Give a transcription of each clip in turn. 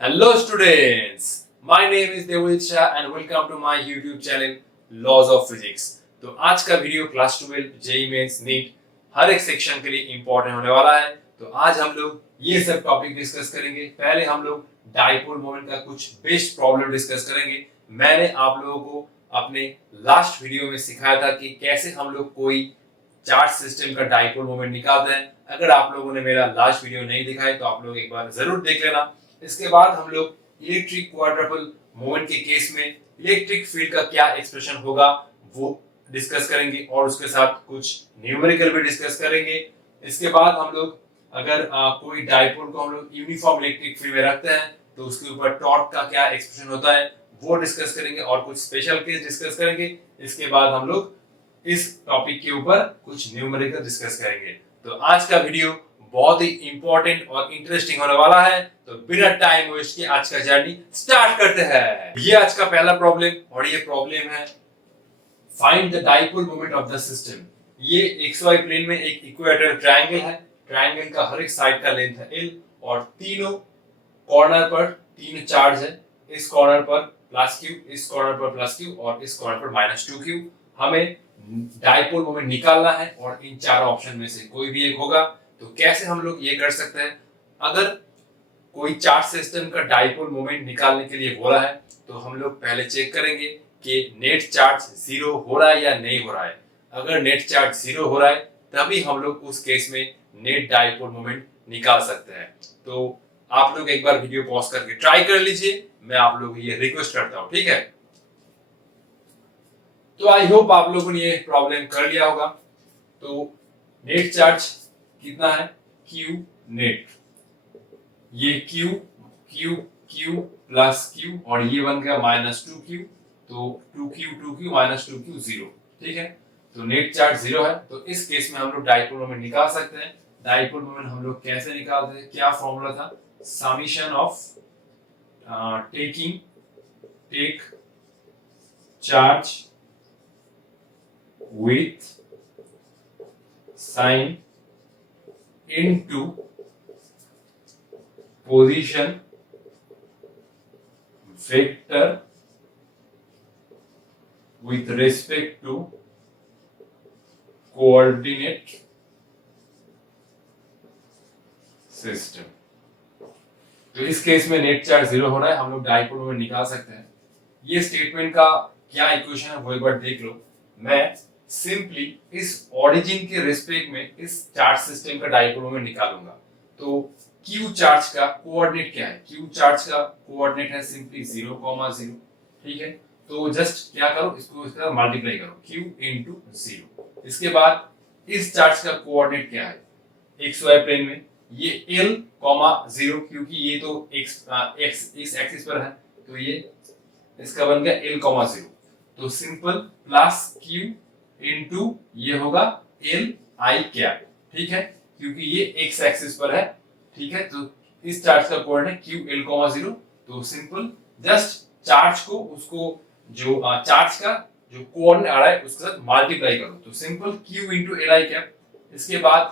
Hello students, my name is Devojit Shah and welcome to my YouTube channel Laws of Physics। तो आज का video class 12 JEE mains NEET हर एक section के लिए important होने वाला है। तो आज हम लोग ये सब टॉपिक डिस्कस करेंगे। पहले हम लोग डाइपोल मोमेंट का कुछ बेस्ट प्रॉब्लम डिस्कस करेंगे। मैंने आप लोगों को अपने लास्ट वीडियो में सिखाया था कि कैसे हम लोग कोई चार्ज सिस्टम का डाइपोल मोमेंट निकालते हैं। अगर आप लोगों ने मेरा लास्ट वीडियो नहीं देखा है तो आप लोग एक बार जरूर देख लेना। इसके बाद हम लोग इलेक्ट्रिक क्वाड्रपल मोमेंट के केस में इलेक्ट्रिक फील्ड का क्या एक्सप्रेशन होगा वो डिस्कस करेंगे और उसके साथ कुछ न्यूमेरिकल भी डिस्कस करेंगे। इसके बाद हम लोग अगर कोई डाइपोल को हम लोग यूनिफॉर्म इलेक्ट्रिक फील्ड में रखते हैं तो उसके ऊपर टॉर्क का क्या एक्सप्रेशन होता है वो डिस्कस करेंगे और कुछ स्पेशल केस डिस्कस करेंगे। इसके बाद हम लोग इस टॉपिक के ऊपर कुछ न्यूमेरिकल डिस्कस करेंगे। तो आज का वीडियो बहुत ही इंपॉर्टेंट और इंटरेस्टिंग होने वाला है। तो बिना टाइम वेस्ट किए आज का जर्नी स्टार्ट करते हैं। ये आज का पहला प्रॉब्लम और ये प्रॉब्लम है find the dipole moment of the system. ये XY प्लेन में एक इक्वेटर ट्रायंगल है। ट्रायंगल का हर एक साइड का लेंथ है L और तीनों कॉर्नर पर तीन चार्ज है। इस कॉर्नर पर प्लस q, इस कॉर्नर पर प्लस q और इस कॉर्नर पर माइनस 2q। हमें डाइपोल मोमेंट निकालना है और इन चारों ऑप्शन में से कोई भी एक होगा। तो कैसे हम लोग ये कर सकते हैं? अगर कोई चार्ज सिस्टम का डाइपोल मोमेंट निकालने के लिए बोला है तो हम लोग पहले चेक करेंगे कि नेट चार्ज जीरो हो रहा है या नहीं हो रहा है। अगर नेट चार्ज जीरो हो रहा है तभी हम लोग उस केस में नेट डाइपोल मोमेंट निकाल सकते हैं। तो आप लोग एक बार वीडियो पॉज करके ट्राई कर लीजिए। मैं आप लोगों को ये रिक्वेस्ट करता हूं, ठीक है? तो आई होप आप लोगों ने ये प्रॉब्लम कर लिया होगा। तो नेट चार्ज कितना है? Q net. ये Q Q Q plus Q और ये बन गया माइनस 2Q। तो 2Q माइनस 2Q 0, ठीक है? तो नेट चार्ज 0 है। तो इस केस में हम लोग डाइपोल मोमेंट निकाल सकते हैं। डाइपोल मोमेंट हम लोग कैसे निकालते हैं? क्या फॉर्मूला था? Summation of take charge with sign into position vector with respect to coordinate system। तो इस केस में नेट चार्ज 0 हो रहा है, हम लोग डाइपोल मोमेंट निकाल सकते हैं। ये स्टेटमेंट का क्या इक्वेशन है वो एक बार देख लो। मैं सिंपली इस ओरिजिन के रिस्पेक्ट में इस चार्ज सिस्टम का डाइपोल मोमेंट निकालूंगा। तो Q चार्ज का कोऑर्डिनेट क्या है? Q चार्ज का कोऑर्डिनेट है सिंपली 0,0, ठीक है? तो जस्ट क्या करो, इसको इसके साथ मल्टीप्लाई करो, Q into 0। इसके बाद इस चार्ज का कोऑर्डिनेट क्या है? XY प्लेन में ये L, 0 क्योंकि ये तो x इस एक्सिस पर है तो ये इसका बन गया L, 0। तो सिंपल प्लस Q इंटू ये होगा L I कैप, ठीक है? क्योंकि ये x एक्सिस पर है, ठीक है? तो इस चार्ज का कोऑर्डिनेट Q L, 0। तो सिंपल जस्ट चार्ज को उसको जो चार्ज का जो कोऑर्डिनेट आ रहा है उसके साथ मल्टीप्लाई करो। तो simple Q into L I cap. इसके बाद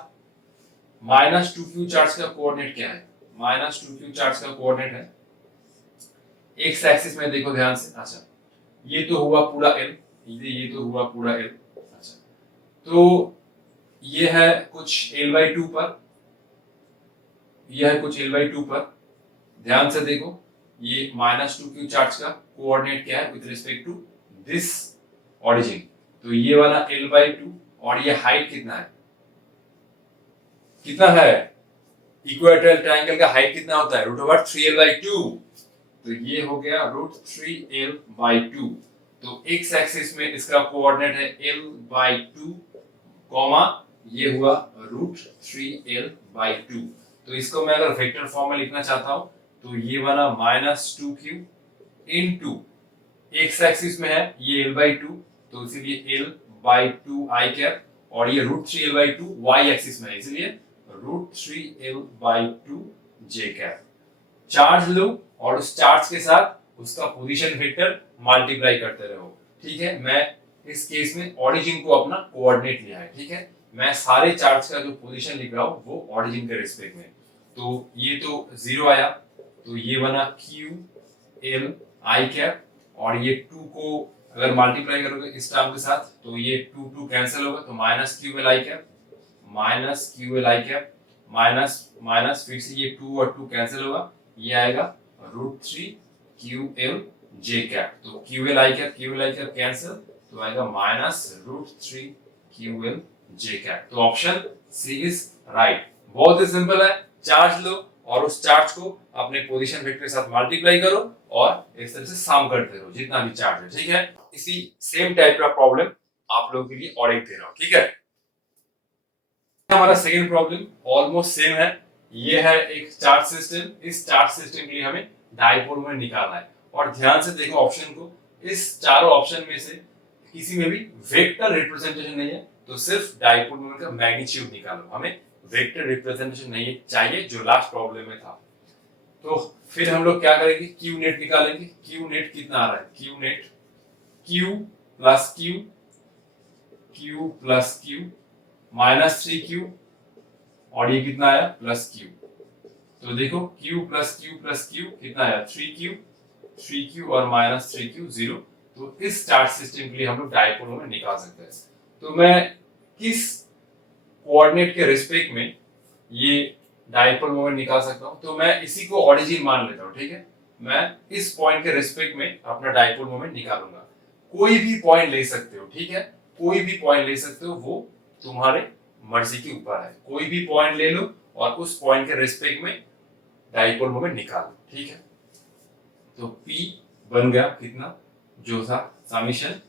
माइनस 2Q चार्ज का कोऑर्डिनेट क्या है? माइनस 2Q चार्ज का कोऑर्डिनेट है x एक्सिस में, देखो ध्यान से। अच्छा, ये तो हुआ पूरा L, ये तो हुआ पूरा L। अच्छा, तो ये है कुछ L/2 पर, ये है कुछ L/2 पर। ध्यान से देखो, ये माइनस 2Q चार्ज का कोऑर्डिनेट क्या है with respect to this origin. तो ये वाला L/2 और ये हाइट कितना है? कितना है? इक्वेटोरियल ट्रायंगल का हाइट कितना होता है? √3L/2। तो ये हो गया √3L/2। तो x एक्सिस में इसका कोऑर्डिनेट है L/2, ये हुआ √3L/2। तो इसको मैं अगर वेक्टर फॉर्म में लिखना चाहता हूं तो ये वाला minus 2Q into x axis में है ये L/2 तो इसीलिए L/2 I कैप और ये √3L/2 y एक्सिस में है इसलिए √3L/2 j कैप। चार्ज लो और उस चार्ज के साथ उसका पोजीशन वेक्टर मल्टीप्लाई करते रहो, ठीक है? मैं इस केस में ओरिजिन को अपना कोऑर्डिनेट लिया है, ठीक है? मैं सारे चार्ज का जो पोजीशन लिख रहा हूं वो ओरिजिन के रिस्पेक्ट में। तो ये तो 0 आया, तो ये बना क्यू एल आई कैप, और ये 2 को अगर मल्टीप्लाई करोगे इस टर्म के साथ तो ये 2 कैंसिल होगा, तो minus Q L I cap, minus Q L I cap, minus minus, फिर से ये 2 और 2 कैंसिल होगा, ये आएगा √3 क्यू एल जे कैप। तो Q L I cap cancel, तो आएगा -√3 क्यू एल जे कैप। तो ऑप्शन सी इज राइट। बहुत ही सिंपल है, चार्ज लो और उस चार्ज को अपने पोजीशन वेक्टर के साथ मल्टीप्लाई करो और इस तरह से सम करते रहो जितना भी चार्ज है, ठीक है। इसी सेम टाइप का प्रॉब्लम आप लोगों के लिए और एक दे रहा हूं, ठीक है। हमारा सेकंड प्रॉब्लम ऑलमोस्ट सेम है। ये है एक चार्ज सिस्टम, इस चार्ज सिस्टम के लिए हमें डायपोल मोमेंट निकालना है। और ध्यान से देखो ऑप्शन को, इस चारों ऑप्शन में से किसी में भी वेक्टर रिप्रेजेंटेशन नहीं है, तो सिर्फ डायपोल मोमेंट का मैग्नीट्यूड निकालो। हमें वेक्टर रिप्रेजेंटेशन नहीं चाहिए जो लास्ट प्रॉब्लम में था। तो फिर हम लोग क्या करेंगे, क्यू नेट निकालेंगे। क्यू नेट कितना आ रहा है, Q net Q plus Q, Q plus Q -3q, और ये कितना आया +q। तो देखो q प्लस क्यू कितना आया 3q और -3q 0। तो इस चार्ज सिस्टम के लिए हम लोग डायपोल मोमेंट निकाल सकते हैं। तो मैं किस कोऑर्डिनेट के रिस्पेक्ट में ये डायपोल मोमेंट निकाल सकता हूं, तो मैं इसी को ओरिजिन मान लेता हूं, ठीक है। मैं इस पॉइंट के रिस्पेक्ट में अपना डायपोल मोमेंट निकालूंगा। कोई भी पॉइंट ले सकते हो, ठीक है, कोई भी पॉइंट ले सकते हो, वो तुम्हारे मर्जी के ऊपर है। कोई भी पॉइंट ले लो और उस पॉइंट के रिस्पेक्ट में डायपोल मोमेंट निकालो, ठीक है। तो P बन गया कितना, जो था समीशन,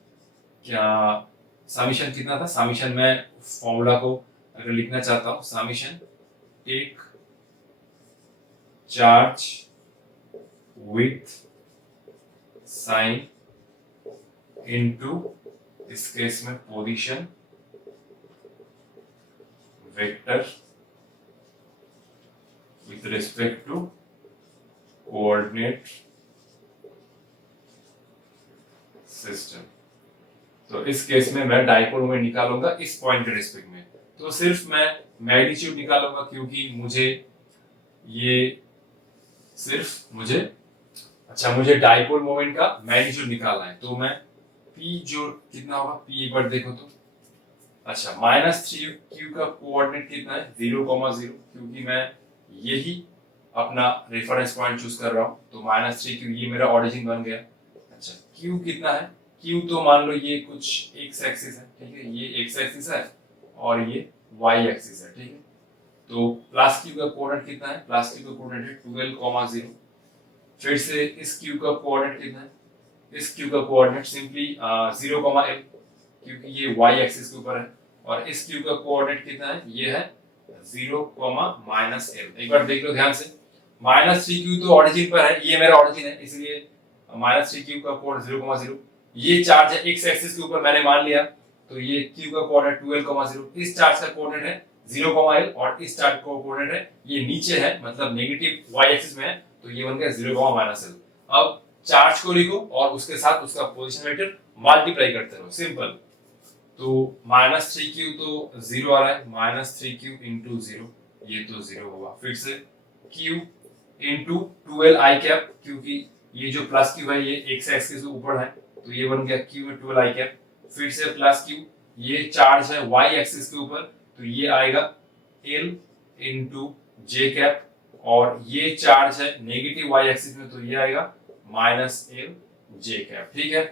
समीशन कितना था, समीशन में फॉर्मूला को अगर लिखना चाहता हूं, summation take charge with sign into, इस केस में position vector with respect to coordinate system। तो इस केस में मैं डायपोल मोमेंट निकालूंगा इस पॉइंट के रिस्पेक्ट में। तो सिर्फ मैं मैग्नीट्यूड निकालूंगा, क्योंकि मुझे ये मुझे डायपोल मोमेंट का मैग्नीट्यूड निकालना है। तो मैं P जो कितना होगा, P एक बार देखो तो, अच्छा -3q का कोऑर्डिनेट कितना है 0,0, क्योंकि मैं यही अपना रेफरेंस पॉइंट चूज कर रहा हूं। तो -3q ये मेरा ओरिजिन बन गया। अच्छा q कितना है, q तो मान लो ये कुछ x एक्सिस है, ठीक है, ये x एक्सिस है और ये y एक्सिस है, ठीक है। तो +q का कोऑर्डिनेट कितना है, +q का कोऑर्डिनेट है 12,0। फिर से इस q का कोऑर्डिनेट कितना है, इस q का कोऑर्डिनेट सिंपली 0,l, क्योंकि ये y एक्सिस के ऊपर है। और इस q का कोऑर्डिनेट कितना है, ये है 0, -l। एक बार देख लो ध्यान से, -3q तो ओरिजिन पर है, ये मेरा ओरिजिन है, इसलिए -3q का कोऑर्डिनेट 0,0। ये चार्ज है x एक्सिस के ऊपर, मैंने मान लिया, तो ये q का कोऑर्डिनेट 12,0। इस चार्ज का कोऑर्डिनेट है 0,l और इस चार्ज का कोऑर्डिनेट है ये नीचे है, मतलब नेगेटिव y एक्सिस में है, तो ये बन गया 0,-l। अब चार्ज को लिखो और उसके साथ उसका पोजीशन वेक्टर मल्टीप्लाई करते रहो, सिंपल। तो -3q तो 0 आ रहा है, -3q इंटू 0, ये तो 0 होगा। फिर से q इंटू 2l आई कैप, क्योंकि ये जो +q है ये x एक्सिस के ऊपर है, तो ये बन गया q में 2l आई कैप। फिर से +q, ये चार्ज है y एक्सिस के ऊपर, तो ये आएगा l इंटू j कैप, और ये चार्ज है नेगेटिव y एक्सिस में, तो ये आएगा -l j कैप, ठीक है।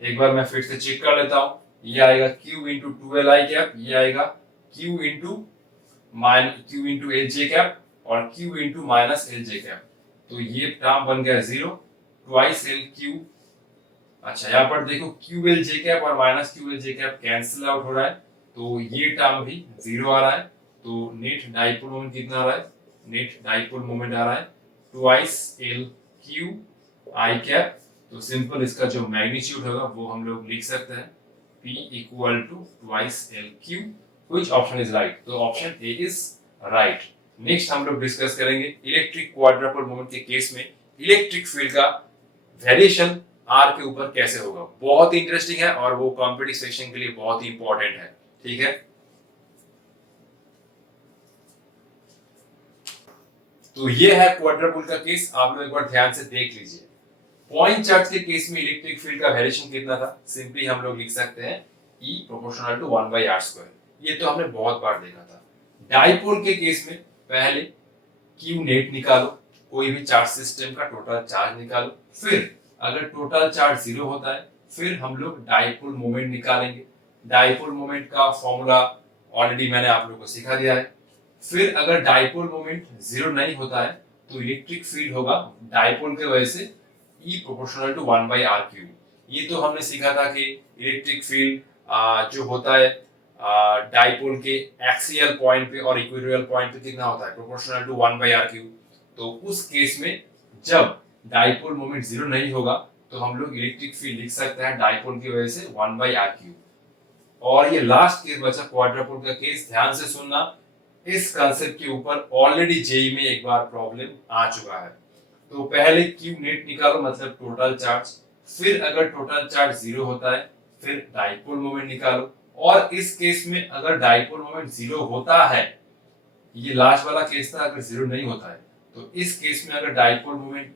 एक बार मैं फिर से चेक कर लेता हूं, ये आएगा q इंटू 2l आई कैप, ये आएगा q into l j cap और q into -l j cap. तो ये टर्म बन गया 0, 2l q। अच्छा यहाँ पर देखो ql j कैप और -ql j cap cancel out हो रहा है, तो ये टर्म भी 0 आ रहा है। तो नेट डाइपोल मोमेंट कितना आ रहा है, नेट डाइपोल मोमेंट आ रहा है 2l q आई कैप। तो सिंपल इसका जो मैग्नीट्यूड होगा वो हम लोग लिख सकते हैं P equal to 2l q, which option is right? तो option A is right। Next हम लोग डिस्कस करेंगे इलेक्ट्रिक क्वाड्रपल मोमेंट के केस में इलेक्ट्रिक फील्ड का वेरिएशन r के ऊपर कैसे होगा। बहुत इंटरेस्टिंग है और वो कॉम्पिटिटिव सेक्शन के लिए बहुत ही इंपॉर्टेंट है, ठीक है। तो ये है क्वाड्रपल का केस, आप लोग एक बार ध्यान से देख लीजिए। पॉइंट चार्ज के केस में इलेक्ट्रिक फील्ड का वेरिएशन कितना था, सिंपली हम लोग लिख सकते हैं E प्रोपोर्शनल टू 1/r²। ये तो हमने बहुत बार देखा था। डाइपोल के केस में पहले Q नेट निकालो, कोई भी चार्ज सिस्टम का टोटल चार्ज निकालो, फिर अगर टोटल चार्ज 0 होता है फिर हम लोग डाइपोल मोमेंट निकालेंगे। डाइपोल मोमेंट का फॉर्मूला ऑलरेडी मैंने आप लोगों को सिखा दिया है। फिर अगर डाइपोल मोमेंट 0 नहीं होता है तो इलेक्ट्रिक फील्ड होगा डाइपोल के वजह से E प्रोपोर्शनल टू 1/r³। ये तो हमने सीखा था कि इलेक्ट्रिक फील्ड जो होता है डाइपोल के एक्सियल पॉइंट पे और इक्वेटोरियल पॉइंट पे कितना होता है, प्रोपोर्शनल टू 1/r³। तो उस केस में जब डाइपोल मोमेंट 0 नहीं होगा तो हम लोग इलेक्ट्रिक फील्ड लिख सकते हैं डाइपोल की वजह से 1/r³। और ये लास्ट केस बचा क्वाड्रपोल का केस, ध्यान से सुनना। इस कंसेप्ट के ऊपर ऑलरेडी जेई में एक बार प्रॉब्लम आ चुका है। तो पहले Q नेट निकालो, मतलब टोटल चार्ज, फिर अगर टोटल चार्ज 0 होता है फिर डाइपोल मोमेंट निकालो। और इस केस में अगर डाइपोल मोमेंट 0 होता है, ये लास्ट वाला केस था, अगर 0 नहीं होता है तो इस केस में अगर डाइपोल मोमेंट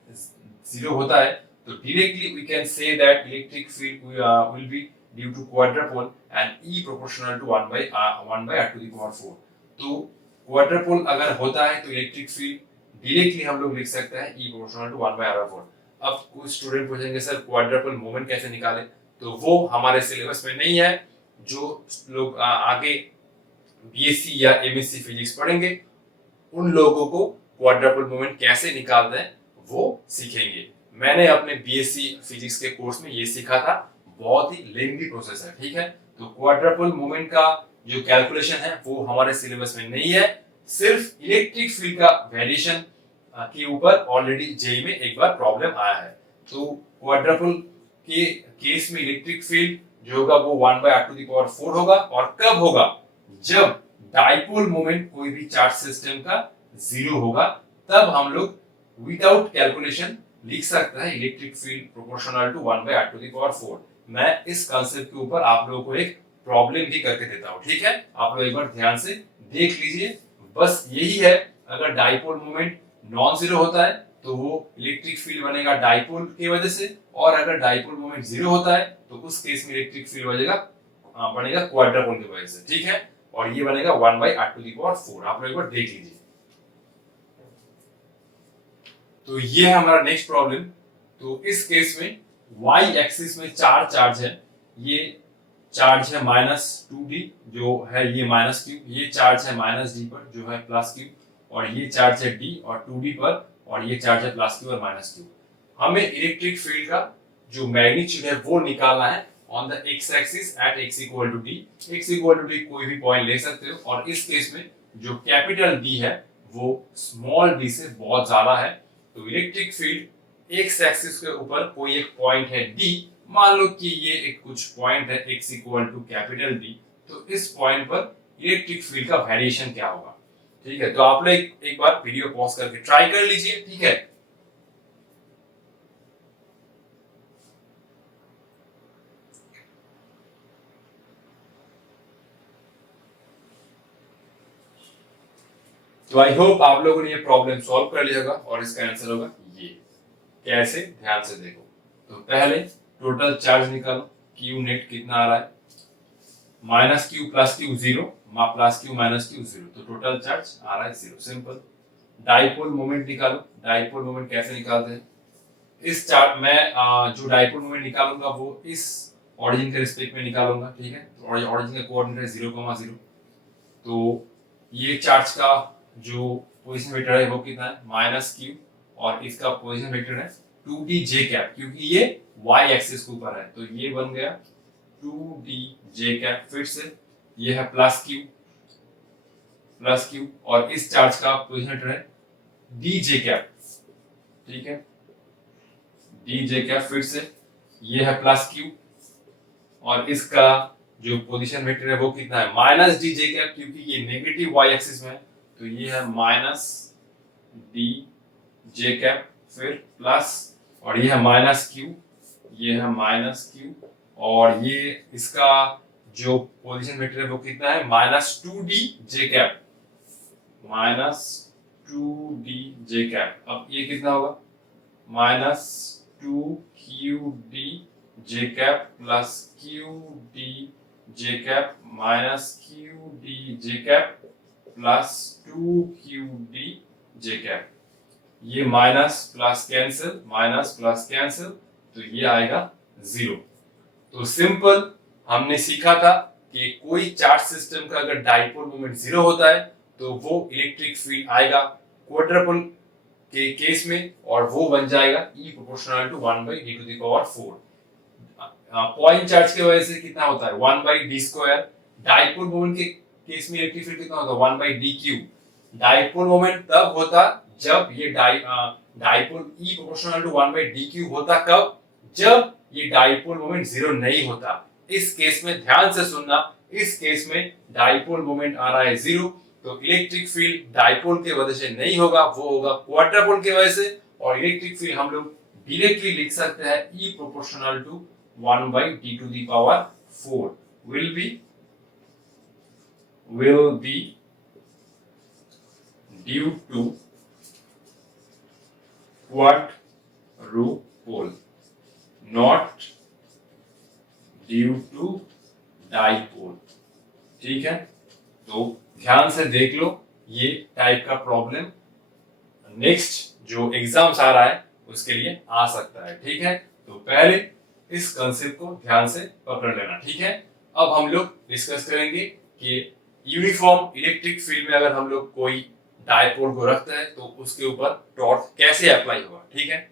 0 होता है तो directly we can say that electric field will be due to quadrupole and E proportional to 1/r⁴। तो क्वाड्रपोल अगर होता है तो इलेक्ट्रिक फील्ड डायरेक्टली हम लोग लिख सकते हैं E प्रोपोर्शनल टू 1/r⁴। अब कुछ स्टूडेंट पूछेंगे सर क्वाड्रपोल मोमेंट कैसे निकाले, तो वो हमारे सिलेबस में नहीं है। जो लोग आगे बीएससी या एमएससी फिजिक्स पढ़ेंगे उन लोगों को क्वाड्रपल मोमेंट कैसे निकालते हैं वो सीखेंगे। मैंने अपने बीएससी फिजिक्स के कोर्स में ये सीखा था, बहुत ही लेंथी प्रोसेस है, ठीक है। तो क्वाड्रपल मोमेंट का जो कैलकुलेशन है वो हमारे सिलेबस में नहीं है, सिर्फ इलेक्ट्रिक फील्ड का वेरिएशन के ऊपर ऑलरेडी जेई में एक बार प्रॉब्लम आया है। तो क्वाड्रपल के केस में इलेक्ट्रिक फील्ड जो होगा वो 1/r⁴ होगा। और कब होगा, जब डाइपोल मोमेंट कोई भी चार्ज सिस्टम का 0 होगा, तब हम लोग विदाउट कैलकुलेशन लिख सकते हैं electric field proportional to 1/r⁴। मैं इस कांसेप्ट के ऊपर आप लोगों को एक प्रॉब्लम भी करके देता हूं, ठीक है। आप लोग एक बार ध्यान से देख लीजिए। बस यही है, अगर डाइपोल मोमेंट नॉन जीरो होता है तो वो इलेक्ट्रिक फील्ड बनेगा डाइपोल की वजह से, और अगर डाइपोल मोमेंट 0 होता है तो उस केस में इलेक्ट्रिक फील्ड बनेगा क्वाड्रपोल की वजह से, ठीक है। और ये बनेगा 1/r⁴। आप लोग एक बार देख लीजिए। तो ये है हमारा नेक्स्ट प्रॉब्लम। तो इस केस में y एक्सिस में चार चार्ज है। ये चार्ज है -2d जो है ये -q, ये चार्ज है -d पर जो है +q, और ये चार्ज है d और 2d पर, और ये चार्ज है +q और -q। हमें इलेक्ट्रिक फील्ड का जो मैग्नीट्यूड है वो निकालना है on the x axis at x equal to d। x equal to d कोई भी पॉइंट ले सकते हो, और इस केस में जो कैपिटल D है वो स्मॉल d से बहुत ज्यादा है। तो इलेक्ट्रिक फील्ड x एक्सिस के ऊपर कोई एक पॉइंट है D, मान लो कि ये एक कुछ पॉइंट है x equal to capital D, तो इस पॉइंट पर इलेक्ट्रिक फील्ड का वेरिएशन क्या होगा, ठीक है। तो आप लोग एक बार वीडियो पॉज करके ट्राई कर लीजिए, ठीक है। तो आई होप आप लोगों ने ये प्रॉब्लम सॉल्व कर लिया होगा, और इसका आंसर होगा ये। कैसे, ध्यान से देखो। तो पहले टोटल चार्ज निकालो, Q नेट कितना आ रहा है, -q + q 0, +q -q 0, तो टोटल चार्ज आ रहा है 0, सिंपल। डाइपोल मोमेंट निकालो। डाइपोल मोमेंट कैसे निकालते हैं, इस चार्ज में जो डाइपोल मोमेंट निकालूंगा वो इस ऑरिजिन के रिस्पेक्ट में निकालूंगा, ठीक है। तो ऑरिजिन का कोऑर्डिनेट है 0,0। तो ये चार्ज का जो पोजीशन वेक्टर है वो कितना है, -q, और इसका पोजीशन वेक्टर है 2dj कैप, क्योंकि ये y एक्सिस के ऊपर है, तो ये बन गया 2dj कैप। फिर से ये है +q, और इस चार्ज का पोजीशन वेक्टर है dj कैप, ठीक है, dj कैप। फिर से ये है +q, और इसका जो पोजीशन वेक्टर है वो कितना है, -dj कैप, क्योंकि ये नेगेटिव y एक्सिस में है, तो ये है -dj कैप, फिर प्लस, और ये है -q, ये है -q, और ये इसका जो पोजीशन वेक्टर है वो कितना है, -2dj कैप, -2dj 2d(j)। अब ये कितना होगा, minus 2q(d)(j) plus q(d)(j) minus q(d)(j) plus 2q(d)(j). ये minus plus cancel, minus plus cancel, तो ये आएगा 0। तो सिंपल हमने सीखा था कि कोई चार्ज सिस्टम का अगर डाइपोल मोमेंट 0 होता है तो वो इलेक्ट्रिक फील्ड आएगा क्वाड्रपल के केस में, और वो बन जाएगा E proportional to 1/d⁴। Point charge की वजह से कितना होता है, 1/d²। डाइपोल मोमेंट के केस में इलेक्ट्रिक फील्ड कितना होता है, 1/d³। डाइपोल मोमेंट तब होता जब ये dipole E proportional to 1/d³ होता, कब, जब ये डाइपोल मोमेंट 0 नहीं होता। इस केस में ध्यान से सुनना, इस केस में डाइपोल मोमेंट आ रहा है 0, तो इलेक्ट्रिक फील्ड डाइपोल के वजह से नहीं होगा, वो होगा क्वाड्रपोल के वजह से। और इलेक्ट्रिक फील्ड हम लोग डायरेक्टली लिख सकते हैं E proportional to 1/d⁴ will be due to quadrupole, not due to dipole। ठीक है, तो ध्यान से देख लो, ये टाइप का प्रॉब्लम नेक्स्ट जो एग्जाम्स आ रहा है उसके लिए आ सकता है। ठीक है, तो पहले इस कंसेप्ट को ध्यान से पकड़ लेना। ठीक है, अब हम लोग डिस्कस करेंगे कि यूनिफॉर्म इलेक्ट्रिक फील्ड में अगर हम लोग कोई डायपोल को रखते हैं तो उसके ऊपर टॉर्क कैसे अप्लाई होगा। ठीक है,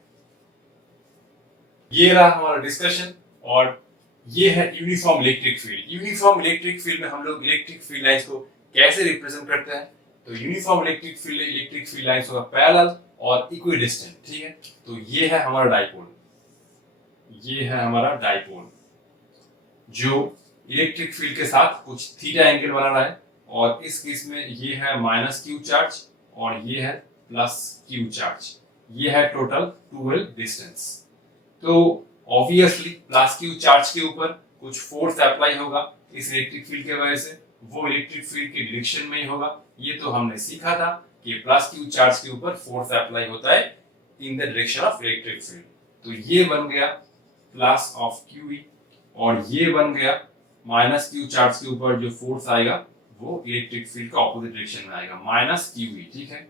ये रहा हमारा डिस्कशन, और ये है uniform electric field. Uniform electric field में हम लोग इलेक्ट्रिक फील्ड लाइंस को कैसे रिप्रेजेंट करते हैं, तो यूनिफॉर्म इलेक्ट्रिक फील्ड लाइंस होगा पैरेलल और इक्विडिस्टेंट। ठीक है, तो ये है हमारा डायपोल, ये है हमारा डायपोल जो इलेक्ट्रिक फील्ड के साथ कुछ थीटा एंगल बना रहा है, और इस केस में ये है माइनस क्यू चार्ज और ये है प्लस क्यू चार्ज। ये है टोटल 12 डिस्टेंस। तो ऑब्वियसली प्लस क्यू चार्ज के ऊपर कुछ फोर्स अप्लाई होगा इस इलेक्ट्रिक फील्ड के वजह से, वो इलेक्ट्रिक फील्ड के डायरेक्शन में ही होगा। ये तो हमने सीखा था कि प्लस क्यू चार्ज के ऊपर फोर्स अप्लाई होता है in the direction of electric field. तो ये बन गया प्लस ऑफ क्यू, और ये बन गया माइनस क्यू चार्ज के ऊपर जो फोर्स आएगा वो इलेक्ट्रिक फील्ड का ऑपोजिट डायरेक्शन में आएगा, माइनस क्यू। ठीक है,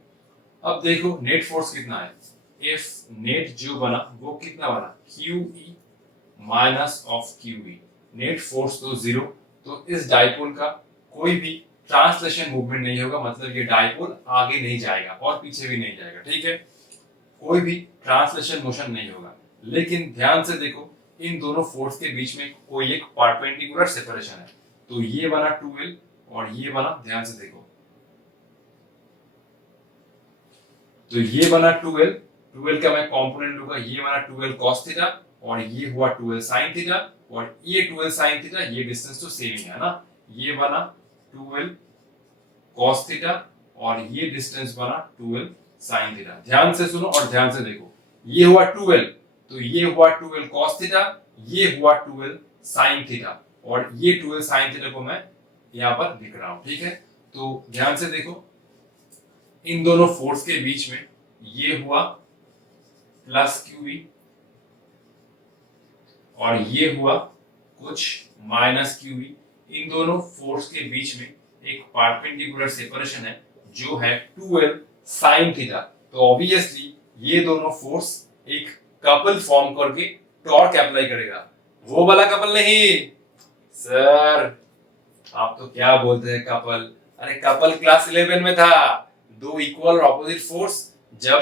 अब देखो नेट फोर्स कितना है, एफ नेट जो बना वो कितना बना, Q E minus of Q E. Net force तो 0, तो इस डायपोल का कोई भी ट्रांसलेशन मूवमेंट नहीं होगा, मतलब ये डायपोल आगे नहीं जाएगा और पीछे भी नहीं जाएगा। ठीक है, कोई भी ट्रांसलेशन मोशन नहीं होगा। लेकिन ध्यान से देखो, इन दोनों फोर्स के बीच में कोई एक परपेंडिकुलर सेपरेशन है, तो ये बना 2L और ये बना, ध्यान से देखो, तो ये बना 2L, 2L का मैं कंपोनेंट लूंगा, ये बना 2L cos थीटा और ये हुआ 2L sin थीटा, और ये 2L sin थीटा, ये डिस्टेंस तो सेम ही है ना, ये बना 2L cos थीटा और ये डिस्टेंस बना 2L sin थीटा। ध्यान से सुनो और ध्यान से देखो, ये हुआ 2L, तो ये हुआ 2L cos थीटा, ये हुआ 2L sin थीटा, और ये 2L sin थीटा को मैं यहाँ पर लिख रहा हूँ। ठीक है, तो ध्यान से देखो, इन दोनों फोर्स के बीच में ये हुआ प्लस QE और ये हुआ कुछ माइनस QE। इन दोनों फोर्स के बीच में एक परपेंडिकुलर सेपरेशन है जो है 2L sin थीटा। तो ऑब्वियसली ये दोनों फोर्स एक कपल फॉर्म करके टॉर्क अप्लाई करेगा। वो वाला कपल नहीं सर, आप तो क्या बोलते हैं कपल, अरे कपल क्लास 11 में था, दो इक्वल और ऑपोजिट फोर्स जब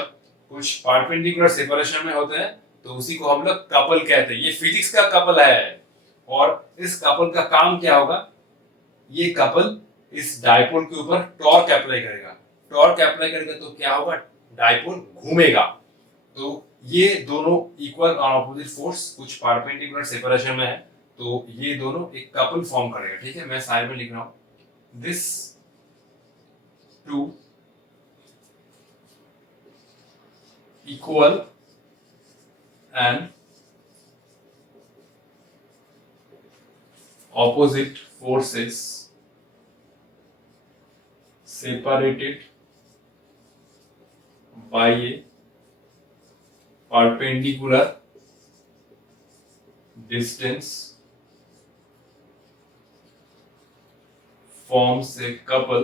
कुछ परपेंडिकुलर सेपरेशन में होते हैं तो उसी को हम लोग कपल कहते हैं। ये फिजिक्स का कपल है, और इस कपल का काम क्या होगा, ये कपल इस डायपोल के ऊपर टॉर्क अप्लाई करेगा। टॉर्क अप्लाई करेगा तो क्या होगा, डायपोल घूमेगा। तो ये दोनों इक्वल और ऑपोजिट फोर्स कुछ परपेंडिकुलर सेपरेशन में है, तो ये दोनों एक कपल फॉर्म करेगा। ठीक है, मैं साइड में लिख रहा हूं, this two equal and opposite forces separated by a perpendicular distance forms a couple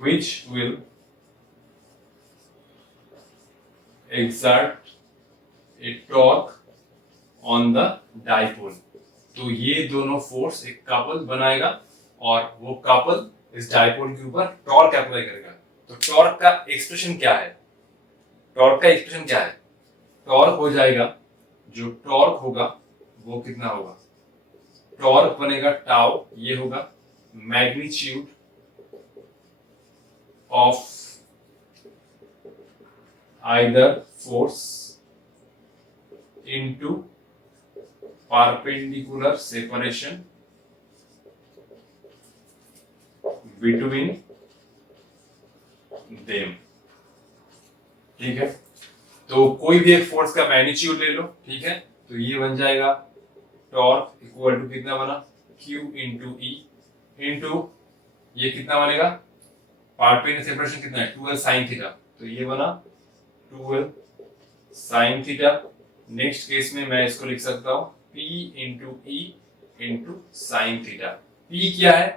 which will exert a torque on the dipole। तो ये दोनों फोर्स एक कपल बनाएगा और वो कपल इस डाइपोल के ऊपर टॉर्क अप्लाई करेगा। तो टॉर्क का एक्सप्रेशन क्या है? टॉर्क का एक्सप्रेशन क्या है? टॉर्क हो जाएगा, जो टॉर्क होगा वो कितना होगा? टॉर्क बनेगा टाउ, ये होगा magnitude of either force into perpendicular separation between them. ठीक है, तो कोई भी एक फोर्स का मैग्नीट्यूड ले लो। ठीक है, तो ये बन जाएगा टॉर्क इक्वल टू कितना बना? Q इंटू ई इंटू ये कितना बनेगा? परपेंडिकुलर सेपरेशन कितना है? 12 साइन थीटा। तो ये बना 12 साइन थीटा। नेक्स्ट केस में मैं इसको लिख सकता हूं P into E into sine theta. P क्या है?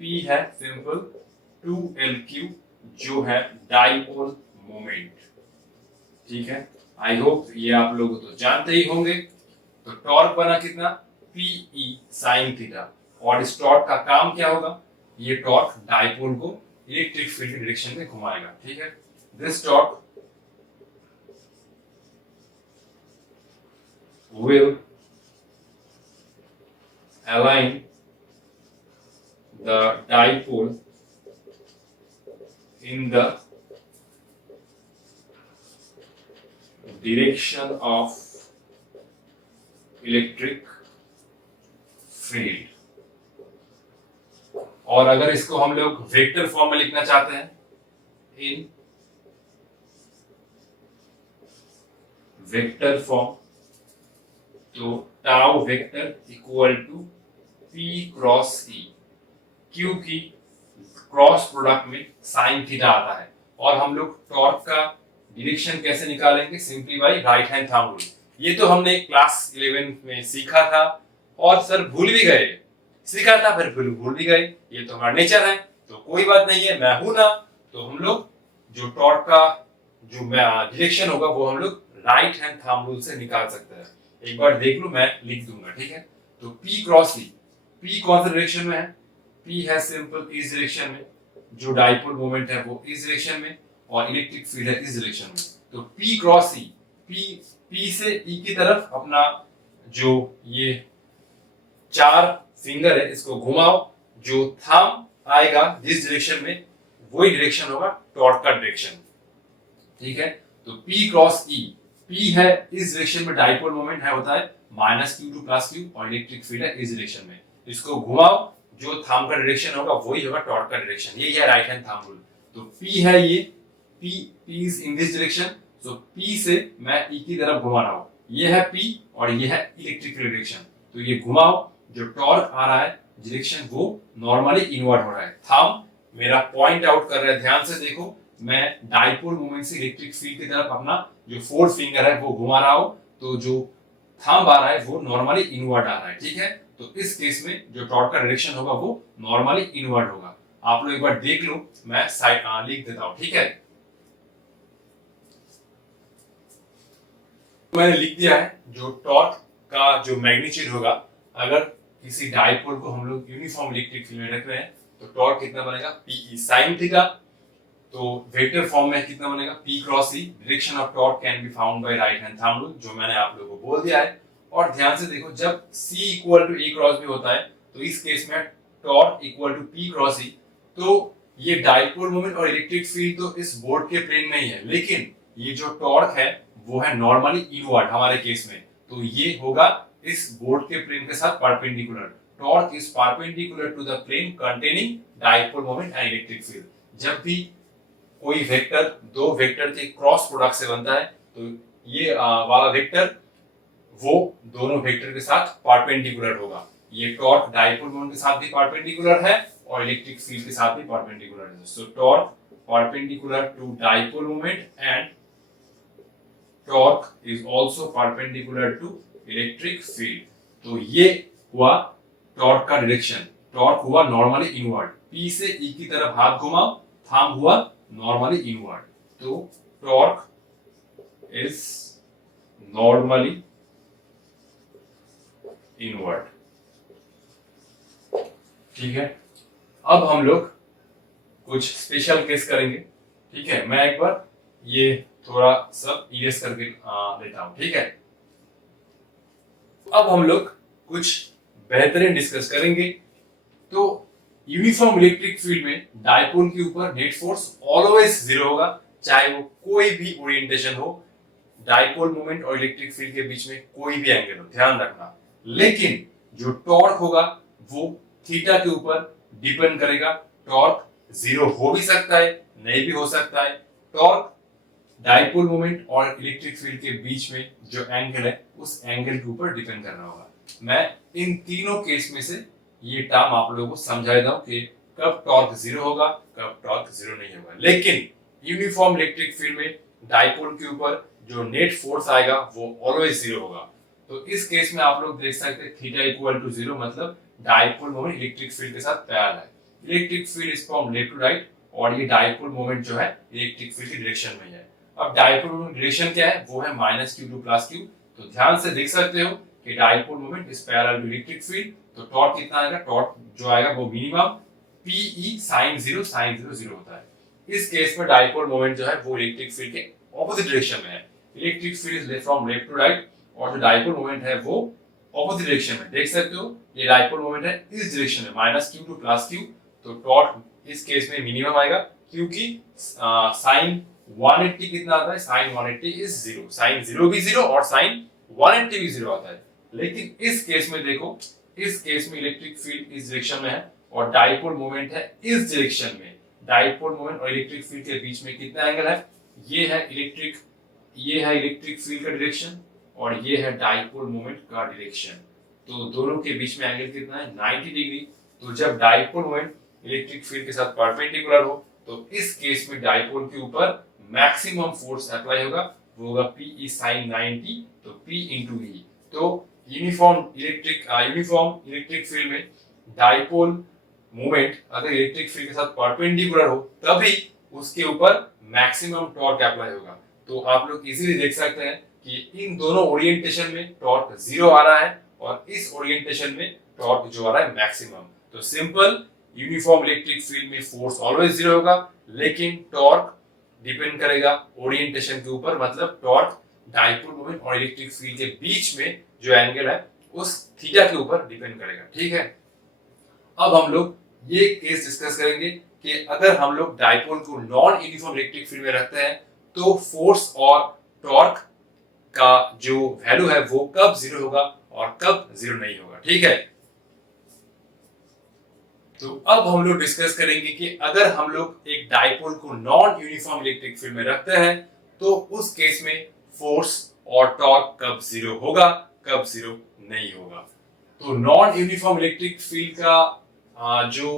P है सिंपल 2Lq जो है डाइपोल मोमेंट। ठीक है, आई होप ये आप लोग तो जानते ही होंगे। तो टॉर्क बना कितना? Pe sine theta. और इस टॉर्क का काम क्या होगा? ये टॉर्क डाइपोल को इलेक्ट्रिक फील्ड की डायरेक्शन में घुमाएगा। ठीक है, this torque will align the dipole in the direction of electric field। और अगर इसको हम लोग वेक्टर फॉर्म में लिखना चाहते हैं, इन वेक्टर फॉर्म, तो tau vector equal to P cross E, क्योंकि क्रॉस प्रोडक्ट में साइन थीटा आता है। और हम लोग टॉर्क का डायरेक्शन कैसे निकालेंगे? Simply by right hand thumb rule. ये तो हमने क्लास 11 में सीखा था और सर भूल भी गए। सीखा था फिर भूल भी गए, ये तो हमारा नेचर है। तो कोई बात नहीं है, मैं हूं ना। तो हम लोग जो टॉर्क का जो डायरेक्शन होगा वो हम लोग राइट हैंड थंब रूल से निकाल सकते हैं। एक बार देख लो, मैं लिख दूंगा। ठीक है, तो P क्रॉस E, P कौन सा डायरेक्शन में है? P है सिंपल इस डायरेक्शन में, जो डाइपोल मोमेंट है वो इस डायरेक्शन में, और इलेक्ट्रिक फील्ड है इस डायरेक्शन में। तो P क्रॉस E, P से E की तरफ अपना जो ये 4 फिंगर है इसको घुमाओ, जो थंब आएगा जिस डायरेक्शन में वही डायरेक्शन होगा टॉर्क का डायरेक्शन। ठीक है, तो P क्रॉस E, P है इस डायरेक्शन में, डाइपोल मोमेंट है होता है -q टू +q, और इलेक्ट्रिक फील्ड है इस डायरेक्शन में। इसको घुमाओ, जो थंब का डायरेक्शन होगा वही होगा टॉर्क का डायरेक्शन। यही है राइट हैंड थंब रूल। तो P है ये, P is in this direction, so P से मैं E की तरफ घुमा रहा हूं। ये है P और ये है इलेक्ट्रिक फील्ड डायरेक्शन। तो ये घुमाओ, जो टॉर्क आ रहा है डायरेक्शन वो नॉर्मली इनवर्ट हो रहा है। थंब मेरा पॉइंट आउट कर रहा है, ध्यान से देखो। मैं डाइपोल मोमेंट से इलेक्ट्रिक फील्ड की तरफ अपना जो 4 फिंगर है वो घुमा रहा हूं, तो जो थंब आ रहा है वो नॉर्मली इनवर्ट आ रहा है। ठीक है, तो इस केस में जो टॉर्क का डायरेक्शन होगा वो नॉर्मली इनवर्ट होगा। आप लोग एक बार देख लो, मैं साइड लिख देता हूं। ठीक है, मैंने लिख दिया है जो टॉर्क का जो मैग्नीट्यूड होगा। अगर किसी डाइपोल को हम लोग यूनिफॉर्म इलेक्ट्रिक फील्ड में रख रहे हैं तो टॉर्क कितना बनेगा? Pe sin theta. तो वेक्टर फॉर्म में कितना बनेगा? P cross E। Direction of torque can be found by right hand thumb rule, जो मैंने आप लोगों को बोल दिया है। और ध्यान से देखो, जब C equal to A cross B होता है तो इस केस में torque equal to P cross E। तो ये डाइपोल मोमेंट और इलेक्ट्रिक फील्ड तो इस बोर्ड के प्लेन में ही है, लेकिन ये जो टॉर्क है वो है नॉर्मली इनवर्ट हमारे केस में। तो ये होगा इस बोर्ड के प्लेन के साथ perpendicular. Torque is perpendicular to the plane containing dipole moment and electric field. जब भी कोई वेक्टर दो वेक्टर के क्रॉस प्रोडक्ट से बनता है तो ये वाला वेक्टर वो दोनों वेक्टर के साथ परपेंडिकुलर होगा। ये टॉर्क डाइपोल मोमेंट के साथ भी परपेंडिकुलर है और इलेक्ट्रिक फील्ड के साथ भी परपेंडिकुलर है। So torque perpendicular to dipole moment and torque is also perpendicular to electric field. तो ये हुआ टॉर्क का डायरेक्शन। टॉर्क हुआ नॉर्मली इनवर्ड, पी से ई की तरफ हाथ घुमाओ, थंब हुआ नॉर्मली इनवर्ड। तो टॉर्क इज नॉर्मली इनवर्ड। ठीक है, अब हम लोग कुछ स्पेशल केस करेंगे। ठीक है, मैं एक बार ये थोड़ा सब इरेज करके लेता हूं। ठीक है, अब हम लोग कुछ बेहतरीन डिस्कस करेंगे। तो यूनिफॉर्म इलेक्ट्रिक फील्ड में डाइपोल के ऊपर नेट फोर्स ऑलवेज जीरो होगा, चाहे वो कोई भी ओरिएंटेशन हो। डाइपोल मोमेंट और इलेक्ट्रिक फील्ड के बीच में कोई भी एंगल हो, ध्यान रखना। लेकिन जो टॉर्क होगा वो थीटा के ऊपर डिपेंड करेगा। टॉर्क जीरो हो भी सकता है, नहीं भी हो सकता है। टॉर्क डाइपोल मोमेंट और इलेक्ट्रिक फील्ड के बीच में जो एंगल है उस एंगल के ऊपर डिपेंड करना होगा। मैं इन तीनों केस में से ये टर्म आप लोगों को समझा देता हूं कि कब टॉर्क जीरो होगा, कब टॉर्क जीरो नहीं होगा। लेकिन यूनिफॉर्म इलेक्ट्रिक फील्ड में डाइपोल के ऊपर जो नेट फोर्स आएगा वो ऑलवेज जीरो होगा। तो इस केस में आप लोग देख सकते हैं थीटा इक्वल टू जीरो, मतलब डाइपोल मोमेंट इलेक्ट्रिक फील्ड के साथ पैरेलल है। Electric field is from left to right और ये डाइपोल मोमेंट जो है इलेक्ट्रिक फील्ड की डायरेक्शन में है। अब डाइपोल मोमेंट डायरेक्शन क्या है, वो है -q टू +q। तो ध्यान से देख सकते हो कि dipole moment is parallel to electric field. तो टॉर्क कितना आएगा, टॉर्क जो आएगा वो मिनिमम pe sin 0 0 होता है। इस केस में डाइपोल मोमेंट जो है वो इलेक्ट्रिक फील्ड के ऑपोजिट डायरेक्शन में है। Electric field is from left to right और जो डाइपोल मोमेंट है वो ऑपोजिट डायरेक्शन में। देख सकते हो ये डाइपोल मोमेंट है इस डायरेक्शन में -q टू +q। तो टॉर्क इस केस में मिनिमम आएगा क्योंकि sin 180 कितना आता है, sin 180 इज 0, sin 0 भी 0 और sin 180 भी 0 आता है। लेकिन इस केस में देखो, इस केस में इलेक्ट्रिक फील्ड इस डायरेक्शन में है और डाइपोल मोमेंट है इस डायरेक्शन में। डाइपोल मोमेंट और इलेक्ट्रिक फील्ड के बीच में कितना एंगल है, ये है इलेक्ट्रिक फील्ड का डायरेक्शन और ये है डाइपोल मोमेंट का डायरेक्शन। तो दोनों के बीच में एंगल कितना है, 90 डिग्री। तो जब डाइपोल मोमेंट इलेक्ट्रिक फील्ड के साथ परपेंडिकुलर हो तो इस केस में डाइपोल के ऊपर मैक्सिमम फोर्स अप्लाई होगा, वो होगा Pe sin 90, तो P into E। तो यूनिफॉर्म इलेक्ट्रिक फील्ड में डाइपोल मोमेंट अगर इलेक्ट्रिक फील्ड के साथ परपेंडिकुलर हो तभी उसके ऊपर मैक्सिमम टॉर्क अप्लाई होगा। तो आप लोग इजीली देख सकते हैं कि इन दोनों ओरिएंटेशन में टॉर्क जीरो आ रहा है और इस ओरिएंटेशन में टॉर्क जो आ रहा है मैक्सिमम। तो सिंपल, यूनिफॉर्म इलेक्ट्रिक फील्ड में फोर्स ऑलवेज जीरो होगा, लेकिन टॉर्क डिपेंड करेगा ओरिएंटेशन के ऊपर, मतलब टॉर्क डाइपोल मोमेंट और इलेक्ट्रिक फील्ड के बीच में जो एंगल है उस थीटा के ऊपर डिपेंड करेगा। ठीक है, अब हम लोग ये केस डिस्कस करेंगे कि अगर हम लोग डाइपोल को नॉन यूनिफॉर्म इलेक्ट्रिक फील्ड में रखते हैं तो फोर्स और टॉर्क का जो वैल्यू है वो कब जीरो होगा और कब जीरो नहीं होगा। ठीक है, तो अब हम लोग डिस्कस करेंगे कि अगर हम लोग एक डाइपोल को नॉन यूनिफॉर्म इलेक्ट्रिक फील्ड में रखते हैं तो उस केस में फोर्स और टॉर्क कब जीरो होगा, कब जीरो नहीं होगा। तो नॉन यूनिफॉर्म इलेक्ट्रिक फील्ड का जो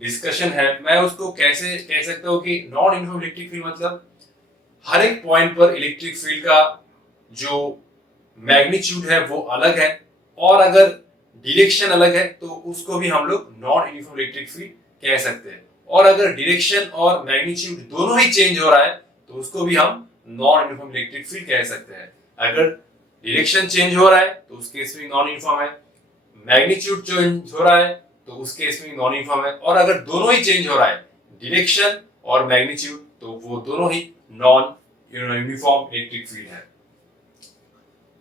डिस्कशन है मैं उसको कैसे कह सकता हूं कि नॉन यूनिफॉर्म इलेक्ट्रिक फील्ड मतलब हर एक पॉइंट पर इलेक्ट्रिक फील्ड का जो मैग्नीट्यूड है वो अलग है और अगर डायरेक्शन अलग है तो उसको भी हम लोग नॉन यूनिफॉर्म इलेक्ट्रिक फील्ड कह सकते हैं। और अगर डायरेक्शन और मैग्नीट्यूड दोनों ही चेंज हो रहा है तो उसको भी हम नॉन यूनिफॉर्म इलेक्ट्रिक फील्ड कह सकते हैं। अगर डायरेक्शन चेंज हो रहा है तो उस केस में नॉन यूनिफॉर्म है, मैग्नीट्यूड चेंज हो रहा है तो उस केस में नॉन यूनिफॉर्म है, और अगर दोनों ही चेंज हो रहा है डायरेक्शन और मैग्नीट्यूड तो वो दोनों ही नॉन यूनिफॉर्म इलेक्ट्रिक फील्ड है।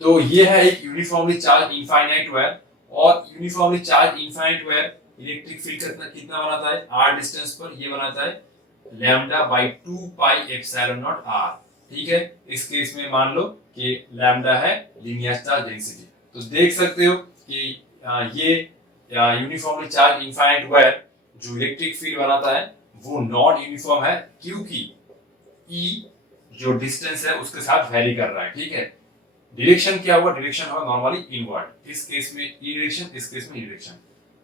तो ये है एक यूनिफॉर्मली चार्ज इनफाइनाइट वायर, और uniformly charge infinite wire electric field कितना बनाता है, r डिस्टेंस पर ये बनाता है λ/2 पाई एप्सिलॉन नॉट r। ठीक है, इस केस में मान लो कि लैम्डा है लीनियर चार्ज डेंसिटी। तो देख सकते हो कि ये यूनिफॉर्मली चार्ज इनफाइनाइट वायर जो इलेक्ट्रिक फील्ड बनाता है वो नॉन यूनिफॉर्म है क्योंकि E जो डिस्टेंस है उसके साथ वैरी कर रहा है। ठीक है, डायरेक्शन क्या होगा, डायरेक्शन होगा नॉर्मली इनवर्ड, इस केस में ई डायरेक्शन, इस केस में ई डायरेक्शन।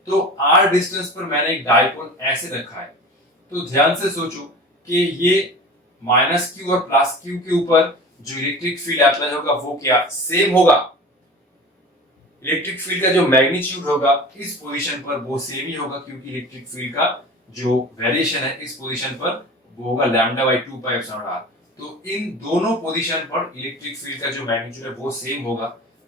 तो r डिस्टेंस पर मैंने एक डायपोल ऐसे रखा है, तो ध्यान से सोचो कि ये माइनस क्यू और प्लस क्यू के ऊपर जो इलेक्ट्रिक फील्ड अप्लाई होगा वो क्या सेम होगा। इलेक्ट्रिक फील्ड का जो मैग्नीट्यूड होगा इस पोजीशन पर वो सेम ही होगा, क्योंकि इलेक्ट्रिक फील्ड का जो वेरिएशन है इस पोजीशन पर वो होगा lambda by 2 pi epsilon R. तो इन दोनों पोजीशन पर इलेक्ट्रिक फील्ड का जो मैग्नीट्यूड है वो सेम होगा।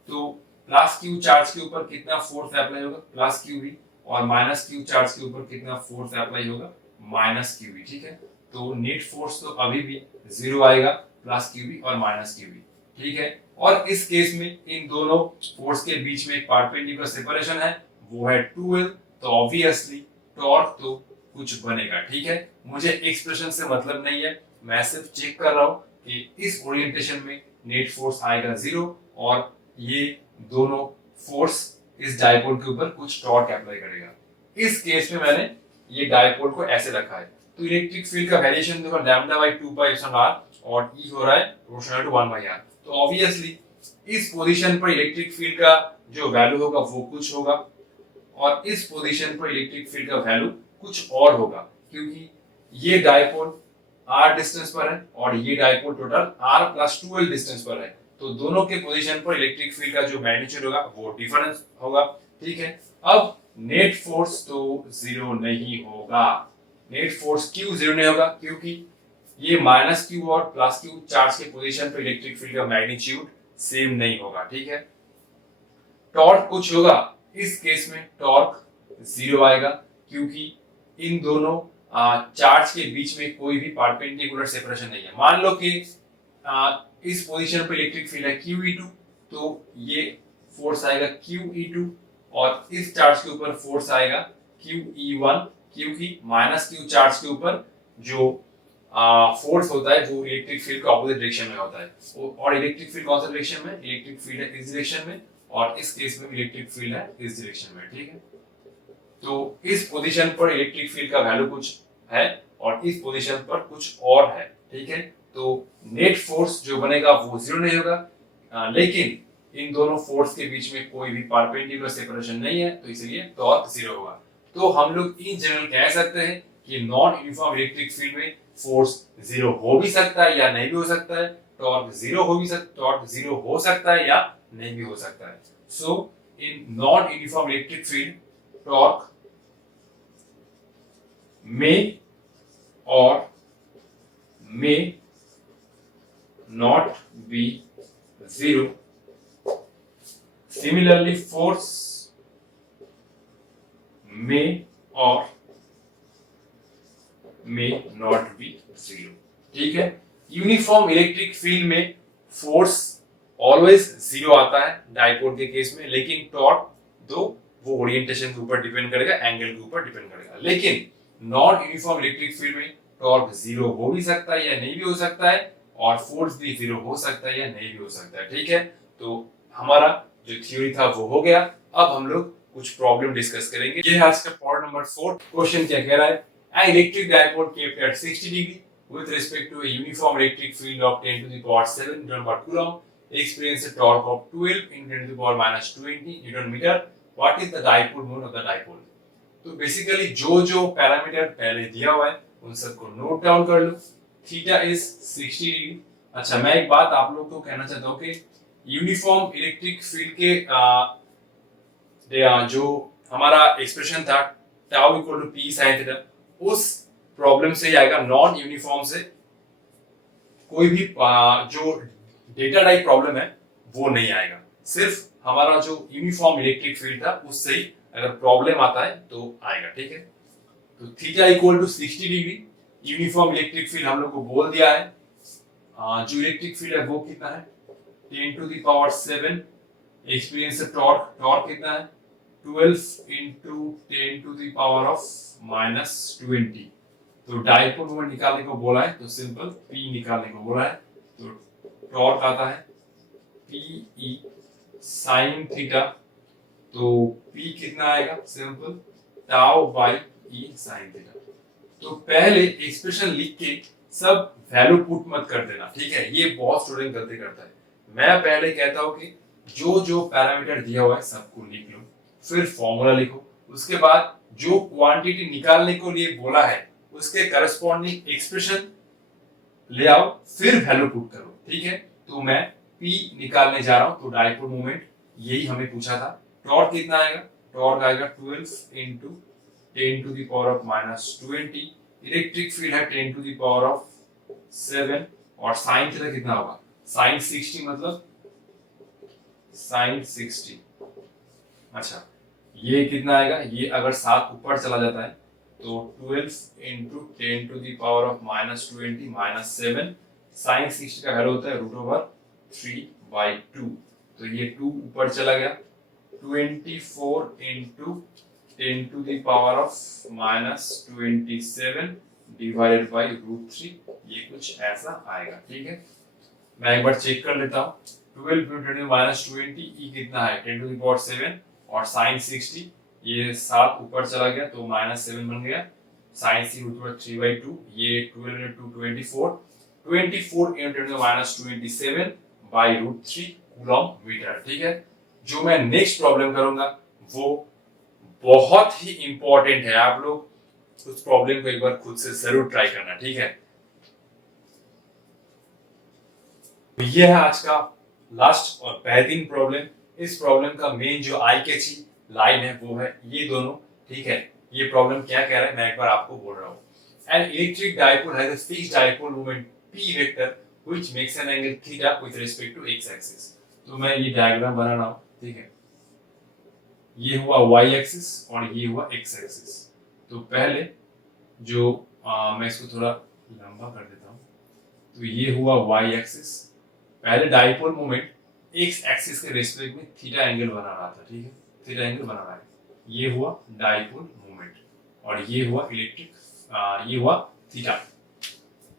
तो प्लस क्यू चार्ज के ऊपर कितना फोर्स अप्लाई होगा, प्लस क्यू भी, और माइनस क्यू चार्ज के ऊपर कितना फोर्स अप्लाई होगा, माइनस क्यू भी। ठीक है, तो नेट फोर्स तो अभी भी जीरो आएगा, प्लस क्यू भी और माइनस क्यू भी। ठीक है, और इस केस में इन दोनों फोर्स के बीच में एक परपेंडिकुलर सेपरेशन है, वो है 2L। तो ऑब्वियसली टॉर्क तो कुछ बनेगा। ठीक है, मुझे एक्सप्रेशन से मतलब नहीं है, मैं सिर्फ चेक कर रहा हूं कि इस ओरिएंटेशन में नेट फोर्स आएगा जीरो, और ये दोनों फोर्स इस डायपोल के ऊपर कुछ टॉर्क अप्लाई करेगा। इस केस में मैंने ये डायपोल को ऐसे रखा है, तो इलेक्ट्रिक फील्ड का वेरिएशन देखो lambda by 2 pi epsilon R, और ई हो रहा है प्रोपोर्शनल टू 1 बाई आर। तो ऑब्वियसली इस पोजीशन पर इलेक्ट्रिक फील्ड का जो वैल्यू होगा वो कुछ होगा, और इस पोजीशन पर इलेक्ट्रिक फील्ड का वैल्यू कुछ और होगा, क्योंकि ये डायपोल r डिस्टेंस पर है और ये dipole total r plus 2l distance पर है। तो दोनों के पोजीशन पर इलेक्ट्रिक फील्ड का जो मैग्नीट्यूड होगा वो डिफरेंस होगा। ठीक है, अब नेट फोर्स तो जीरो नहीं होगा। नेट फोर्स क्यों जीरो नहीं होगा, क्योंकि ये माइनस क्यू और प्लस क्यू चार्ज के पोजीशन पर इलेक्ट्रिक फील्ड का मैग्नीट्यूड सेम नहीं होगा। ठीक है, टॉर्क कुछ होगा, इस केस में टॉर्क जीरो आएगा, क्योंकि इन दोनों चार्ज के बीच में कोई भी परपेंडिकुलर सेपरेशन नहीं है। मान लो कि इस पोजीशन पर इलेक्ट्रिक फील्ड है QE2, तो ये फोर्स आएगा QE2, और इस चार्ज के ऊपर फोर्स आएगा QE1, क्योंकि माइनस क्यू चार्ज के ऊपर जो फोर्स होता है वो इलेक्ट्रिक फील्ड के ऑपोजिट डायरेक्शन में होता है, और इलेक्ट्रिक फील्ड कौन सा डायरेक्शन में, इलेक्ट्रिक फील्ड है इस डायरेक्शन में, और इस केस में इलेक्ट्रिक फील्ड है इस डायरेक्शन में। ठीक है, तो इस पोजीशन पर इलेक्ट्रिक फील्ड का वैल्यू कुछ है और इस पोजीशन पर कुछ और है। ठीक है, तो नेट फोर्स जो बनेगा वो जीरो नहीं होगा, लेकिन इन दोनों फोर्स के बीच में कोई भी परपेंडिकुलर सेपरेशन नहीं है, तो इसलिए टॉर्क जीरो होगा। तो हम लोग इन जनरल कह सकते हैं कि नॉन यूनिफॉर्म इलेक्ट्रिक फील्ड में फोर्स जीरो हो भी सकता है या नहीं भी हो सकता है, टॉर्क जीरो हो सकता है या नहीं भी हो सकता है। So in non uniform electric field torque may or may not be zero. Similarly, force may or may not be zero. ठीक है, यूनिफॉर्म इलेक्ट्रिक फील्ड में फोर्स ऑलवेज जीरो आता है डायपोल के केस में, लेकिन टॉर्क दो वो ओरिएंटेशन के ऊपर डिपेंड करेगा, एंगल के ऊपर डिपेंड करेगा। लेकिन नॉन यूनिफॉर्म इलेक्ट्रिक फील्ड में टॉर्क जीरो हो भी सकता है या नहीं भी हो सकता है, और फोर्स भी जीरो हो सकता है या नहीं भी हो सकता है। ठीक है, तो हमारा जो थ्योरी था वो हो गया। अब हम लोग कुछ प्रॉब्लम डिस्कस करेंगे। ये है आज का पार्ट नंबर 4। क्वेश्चन क्या कह रहा है, an electric dipole kept at 60 degree with respect to a uniform electric field of 10 to the power 7 Newton per Coulomb experience a torque of 12 in 10 to the power minus 20 Newton meter. What is the dipole moment of the dipole? तो basically जो जो parameter पहले दिया हुआ है उन सबको note down कर लो। Theta is 60 degree. अच्छा, मैं एक बात आप लोग को कहना चाहता हूँ कि यूनिफॉर्म इलेक्ट्रिक फील्ड के जो हमारा एक्सप्रेशन था tau equal to P sine theta, उस प्रॉब्लम से ही आएगा। नॉन यूनिफॉर्म से कोई भी जो डेटा टाइप प्रॉब्लम है वो नहीं आएगा, सिर्फ हमारा जो यूनिफॉर्म इलेक्ट्रिक फील्ड था उससे ही अगर प्रॉब्लम आता है तो आएगा। ठीक है, तो theta equal to 60 degree uniform electric field हम लोग को बोल दिया है। जो इलेक्ट्रिक फील्ड है वो कितना है 10 to the power 7, experience torque कितना है 12 into 10 to the power of minus 20। तो डायपोल मोमेंट निकालने को बोला है तो सिंपल P निकालने को बोला है, तो टॉर्क आता है PE sin थीटा। तो P कितना आएगा, simple tau by E sin theta. तो पहले एक्सप्रेशन लिख के सब वैल्यू पुट मत कर देना, ठीक है, ये बहुत स्टूडेंट गलती करता है। मैं पहले कहता हूं कि जो जो पैरामीटर दिया हुआ है सबको लिख लो, फिर फॉर्मूला लिखो, उसके बाद जो क्वांटिटी निकालने को लिए बोला है उसके करस्पॉन्डिंग एक्सप्रेशन ले आओ, फिर वैल्यू पुट करो, ठीक है। तो मैं P निकालने जा रहा हूं, तो डाइपोल मोमेंट यही हमें पूछा था। टॉर्क कितना आएगा? टॉर्क आएगा 12 into 10 to the power of -20। Electric field है 10 टू द पावर ऑफ 7 और साइन थीटा कितना होगा? साइन 60 मतलब साइन 60। अच्छा, ये कितना आएगा? ये अगर 7 ऊपर चला जाता है तो 12 into 10 to the power of -20 -7 sine 60 का वैल्यू होता है √3/2। तो ये 2 ऊपर चला गया, 24 into 10 to the power of -27 divided by √3, ये कुछ ऐसा आएगा, ठीक है। मैं एक बार चेक कर लेता हूँ। 12 इंटू -20 ई कितना है? 10 टू द पावर 7 और साइन 60, ये 7 ऊपर चला गया तो -7 बन गया, साइन सी √3/2, ये 12 into 24 into -27 by √3 coulomb metre, ठीक है। जो मैं नेक्स्ट प्रॉब्लम करूंगा वो बहुत ही इंपॉर्टेंट है, आप लोग उस प्रॉब्लम को एक बार खुद से जरूर ट्राई करना, ठीक है। तो ये है आज का लास्ट और बेहतरीन प्रॉब्लम। इस प्रॉब्लम का मेन जो आई कैची लाइन है वो है ये दोनों, ठीक है। ये प्रॉब्लम क्या कह रहा है मैं एक बार आपको बोल रहा हूँ। An electric dipole has a fixed dipole moment p vector which makes an angle theta with respect to x axis. तो मैं ये डायग्राम बना रहा हूँ, ठीक है। ये हुआ y एक्सिस और ये हुआ x एक्सिस। तो पहले जो मैं इसको थोड़ा लंबा कर देता हूँ, तो ये हुआ y एक्सिस। पहले डाइपोल मोमेंट x एक्सिस के रेस्पेक्ट में थीटा एंगल बना रहा था, ठीक है, थीटा एंगल बना रहा है। ये हुआ डाइपोल मोमेंट और ये हुआ ये हुआ theta.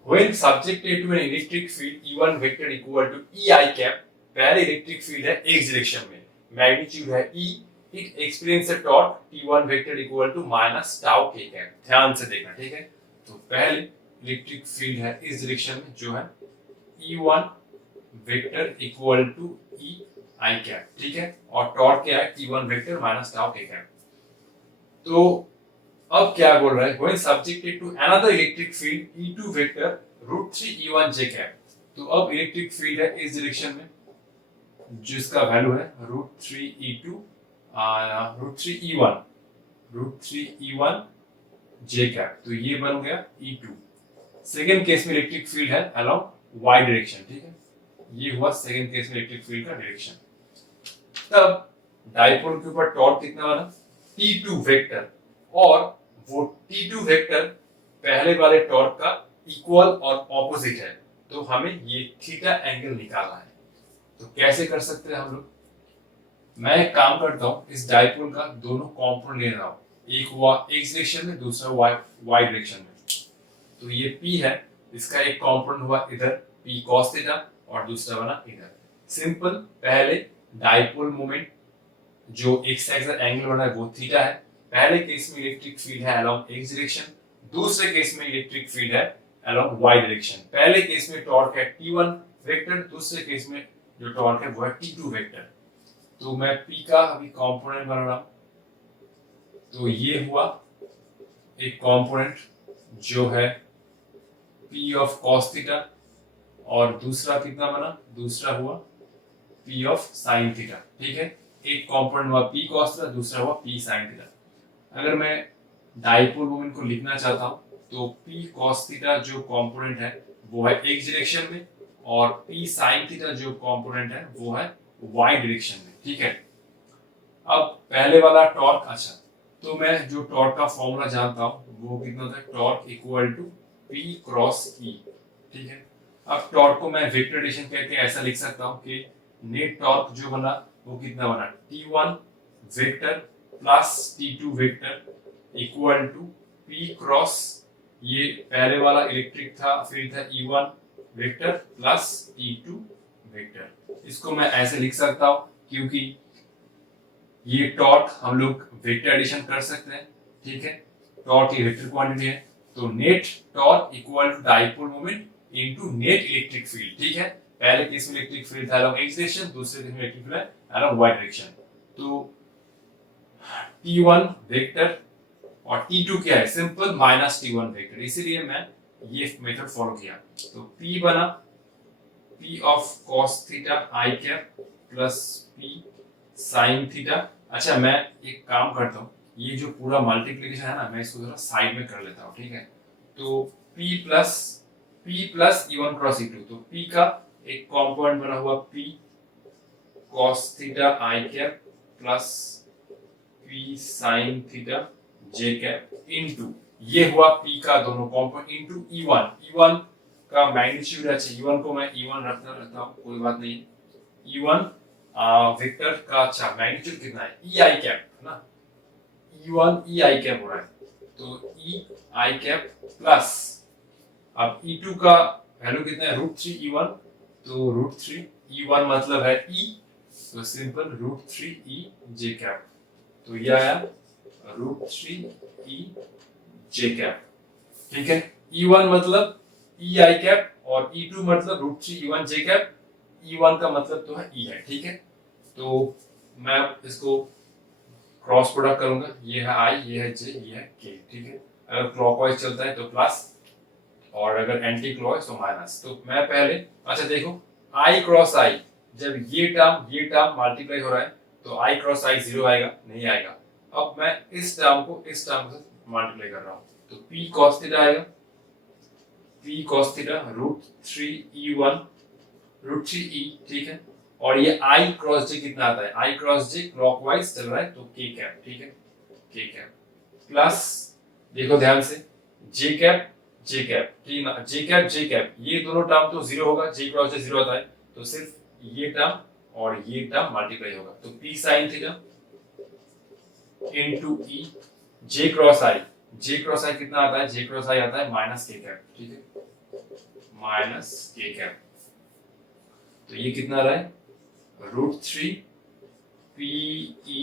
When subjected to an electric field E1 vector equal to EI cap, पहले इलेक्ट्रिक फील्ड है x डायरेक्शन में, मैग्नीट्यूड है E, it experience a torque T1 vector equal to minus tau k cap। ध्यान से देखना, ठीक है। तो पहले इलेक्ट्रिक फील्ड है इस डायरेक्शन में जो है E1 vector equal to E I cap, ठीक है, और टॉर्क क्या है? T1 vector minus tau K cap. तो अब क्या बोल रहा है? When subjected to another electric field E2 vector √3 E1 j cap. तो अब इलेक्ट्रिक फील्ड है इस डायरेक्शन में जिसका वैल्यू है √3 E1 j कैप। तो ये बन गया E2। सेकेंड केस में इलेक्ट्रिक फील्ड है अलोंग y डायरेक्शन, ठीक है। ये हुआ सेकंड केस में इलेक्ट्रिक फील्ड का डायरेक्शन। तब डाइपोल के ऊपर टॉर्क कितना बना? T2 वेक्टर, और वो T2 वेक्टर पहले वाले टॉर्क का इक्वल और ऑपोजिट है, तो हमें ये थीटा एंगल निकालना है। तो कैसे कर सकते हैं हम लोग? मैं एक काम करता हूँ, इस डाइपोल का दोनों कॉम्पोनेंट ले रहा हूँ, एक हुआ x डायरेक्शन में, दूसरा y डायरेक्शन में। तो ये P है, इसका एक कॉम्पोनेंट हुआ इधर P cos थीटा और दूसरा बना इधर। सिंपल, पहले डाइपोल मोमेंट जो x एक्सिस एंगल बना है वो थीटा है। पहले केस में इलेक्ट्रिक फील्ड है अलोंग x डायरेक्शन, दूसरे केस में इलेक्ट्रिक फील्ड है अलोंग y डायरेक्शन। पहले केस में टॉर्क है T1 वेक्टर, दूसरे केस में जो टॉर्क है वो है T2 वेक्टर। तो मैं P का अभी कंपोनेंट बना रहा हूं। तो ये हुआ एक कंपोनेंट जो है P ऑफ cos थीटा, और दूसरा कितना बना? दूसरा हुआ P ऑफ sin थीटा, ठीक है। एक कंपोनेंट हुआ P cos थीटा, दूसरा हुआ P sin थीटा। अगर मैं डाइपोल मोमेंट को लिखना चाहता हूं तो P cos थीटा जो कंपोनेंट है वो है x डायरेक्शन में, और P sin थीटा जो कंपोनेंट है वो है y डायरेक्शन में, ठीक है। अब पहले वाला टॉर्क, अच्छा, तो मैं जो टॉर्क का फॉर्मूला जानता हूं वो कितना होता है? Torque equal to P cross E, ठीक है। अब टॉर्क को मैं वेक्टर एडिशन करके ऐसा लिख सकता हूं कि नेट टॉर्क जो बना वो कितना बना? T1 vector plus T2 vector equal to P cross, ये पहले वाला इलेक्ट्रिक था फील्ड था E1 vector plus T2 vector. इसको मैं ऐसे लिख सकता हूं क्योंकि ये टॉर्क हम लोग वेक्टर एडिशन कर सकते हैं, ठीक है। टॉर्क की वेक्टर क्वांटिटी है, तो net torque equal to dipole moment into net electric field, ठीक है। पहले केस में इलेक्ट्रिक फील्ड था अलोंग x डायरेक्शन, दूसरे केस में इलेक्ट्रिक फील्ड है अलोंग y डायरेक्शन। तो T1 वेक्टर और T2 क्या है, सिंपल माइनस T1 वेक्टर, इसीलिए मैं ये मेथड फॉलो किया। तो P बना P of cos theta I cap plus P sin theta. अच्छा मैं एक काम करता हूँ, ये जो पूरा मल्टीप्लिकेशन है ना, मैं इसको जरा साइड में कर लेता हूँ, ठीक है। तो P plus E1 cross E2, तो P का एक कॉम्पोनेंट बना हुआ P cos theta I cap plus P sin theta J cap into, ये हुआ P का दोनों कॉम्पोनेंट इनटू E1 का मैग्नीट्यूड। अच्छा E1 को मैं E1 रखता हूँ, कोई बात नहीं। E1 वेक्टर का अच्छा मैग्नीट्यूड कितना है, EI कैप है ना, E1 EI कैप हो रहा है, तो EI कैप प्लस अब E2 का वैल्यू कितना है, √3 E1, तो √3 E1 मतलब है E, तो सिंपल √3 E J कैप, तो ये आया √3 E J कैप, ठीक है। E1 मतलब EI कैप और E2 मतलब √3 E1 J कैप, E1 का मतलब तो है E है, ठीक है। तो मैं इसको क्रॉस प्रोडक्ट करूंगा, ये है I, ये है J, ये है K, ठीक है। अगर क्लॉकवाइज चलता है तो प्लस और अगर एंटी क्लॉकवाइज तो माइनस। तो मैं पहले, अच्छा देखो I क्रॉस I, जब ये टर्म मल्टीप्लाई हो रहा है तो I क्रॉस I 0 आएगा, नहीं आएगा। अब मैं इस टर्म के साथ मल्टीप्लाई कर रहा हूँ, तो P cos थीटा आएगा, P cos theta √3 E1 √3 E, ठीक है। और ये I क्रॉस J कितना आता है, I क्रॉस J क्लॉकवाइज चल रहा है तो K कैप, ठीक है, K कैप प्लस, देखो ध्यान से, J cap J cap, J cap, ये दोनों टर्म तो 0 होगा, J क्रॉस J 0 आता है, तो सिर्फ ये टर्म और ये टर्म मल्टीप्लाई होगा, तो P sin theta into E J cross I कितना आता है, J क्रॉस I आता है माइनस K कैप, ठीक है, माइनस K कैप, तो ये कितना रहा है, √3 PE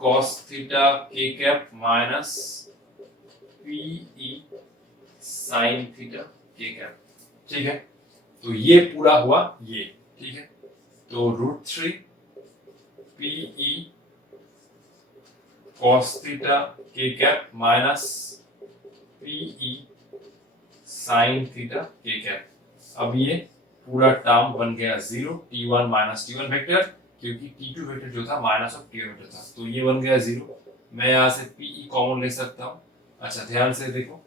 cos theta K cap minus PE sin theta K cap, ठीक है। तो ये पूरा हुआ ये, ठीक है। तो √3 PE cos theta K cap minus PE sin theta K cap. अब ये पूरा टर्म बन गया 0, T1 माइनस T1 वेक्टर, क्योंकि T2 वेक्टर जो था माइनस ऑफ T1 वेक्टर था, तो ये बन गया 0। मैं यहाँ से PE कॉमन ले सकता हूँ। अच्छा ध्यान से देखो,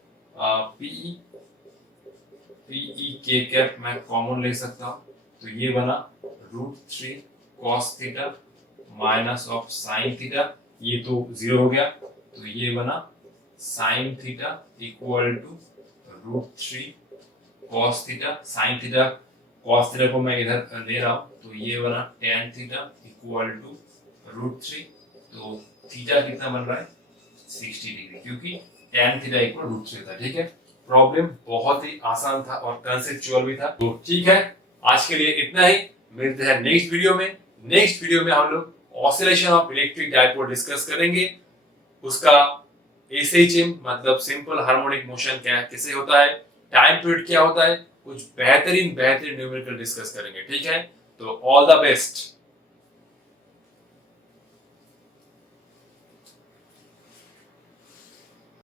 PE K कैप मैं कॉमन ले सकता हूँ, तो ये बना √3 cos theta minus of sin theta, ये तो 0 हो गया, तो ये बना sin theta equal to √3 cos theta sin theta, cos theta को मैं इधर ले रहा हूँ, तो ये बना tan थीटा इक्वल टू √3, तो थीटा कितना बन रहा है 60 डिग्री, क्योंकि tan थीटा इक्वल √3 था, ठीक है। प्रॉब्लम बहुत ही आसान था और कंसेप्चुअल भी था, तो ठीक है, आज के लिए इतना ही। मिलते हैं नेक्स्ट वीडियो में हम लोग oscillation of electric dipole discuss करेंगे, उसका एसएचएम मतलब सिंपल हार्मोनिक मोशन क्या कैसे होता है, टाइम पीरियड क्या होता है, कुछ बेहतरीन न्यूमेरिकल डिस्कस करेंगे, ठीक है। तो ऑल द बेस्ट।